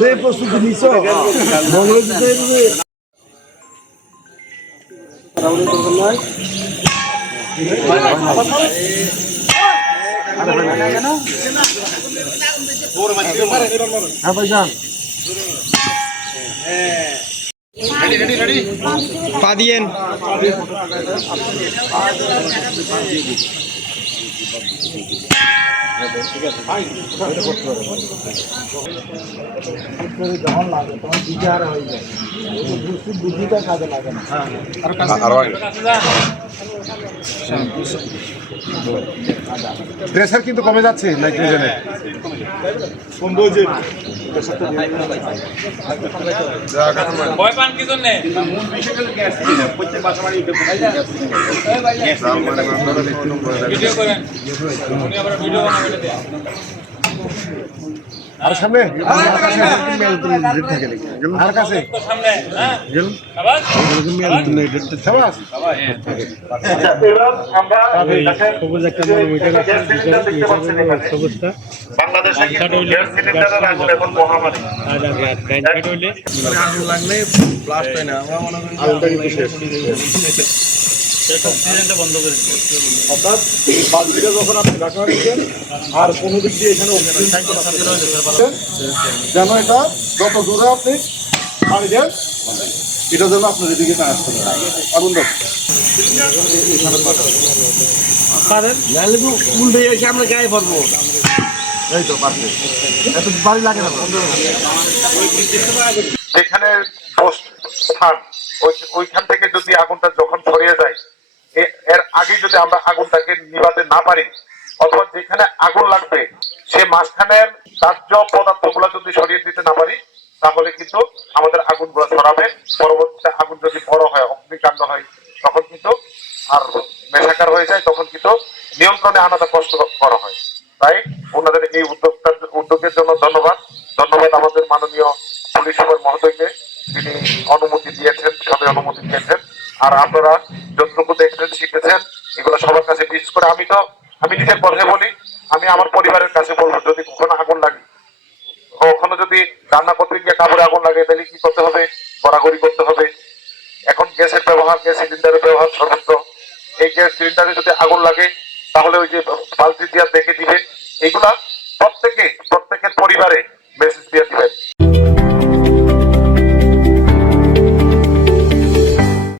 যে প্রস্তুতি নিছ পা দিয়েন যখন লাগে তখন বিচার হয়ে যায় বুদ্ধিটা কাজে লাগে না। প্রেসার কিন্তু কমে যাচ্ছে নাইট্রোজেনের আর সামনে আর কাছে আগুন লাগলে ব্লাস্ট হয় না, আমরা মনে করি অর্থাৎ বালতিটা যখন আপনি ঢাকা দিচ্ছেন আর কোনো দিক দিয়ে এখানে যেন এটা যত দূরে আপনি পাড়ি দেন এটা যেন আপনার এদিকে না আসতে পারে। আগুন উল্টে এসে আমরা গায়ে পড়বো, এই তো পারবে এত বাড়ি লাগে না। যেখানে স্থান ওইখান থেকে যদি আগুনটা যখন ছড়িয়ে যায়, এর আগে যদি আমরা আগুনটাকে নিভাতে না পারি অথবা যেখানে আগুন লাগবে সে মাঝখানের দাহ্য পদার্থগুলো যদি সরিয়ে দিতে না পারি তাহলে কিন্তু আমাদের আগুনগুলো ছড়াবে। পরবর্তীতে আগুন যদি বড় হয়, অগ্নিকাণ্ড হয়, তখন কিন্তু আর মেশাকার হয়ে যায়, তখন কিন্তু নিয়ন্ত্রণে আনাটা কষ্ট করা হয়। তাই ওনাদের এই উদ্যোগের জন্য ধন্যবাদ আমাদের মাননীয় পুলিশ সুপার মহোদয়কে, তিনি অনুমতি দিয়েছেন, সবে অনুমতি দিয়েছেন। আর আপনারা যতটুকু দেখছেন শিখেছেন এগুলো সবার কাছে, বিশেষ করে আমি নিজের পথে বলি, আমি আমার পরিবারের কাছে বলবো, যদি কখনো আগুন লাগে, কখনো যদি রান্না করতে গিয়ে কাপড়ে আগুন লাগে, তাহলে কি করতে হবে? গড়াগড়ি করতে হবে। এখন গ্যাসের ব্যবহার, গ্যাস সিলিন্ডারের ব্যবহার সর্বত্র। এই গ্যাস সিলিন্ডারে যদি আগুন লাগে তাহলে ওই যে বালতি দিয়ে দেখে দিবে, এইগুলা প্রত্যেকের পরিবারে মেসেজ দিয়ে দিবেন।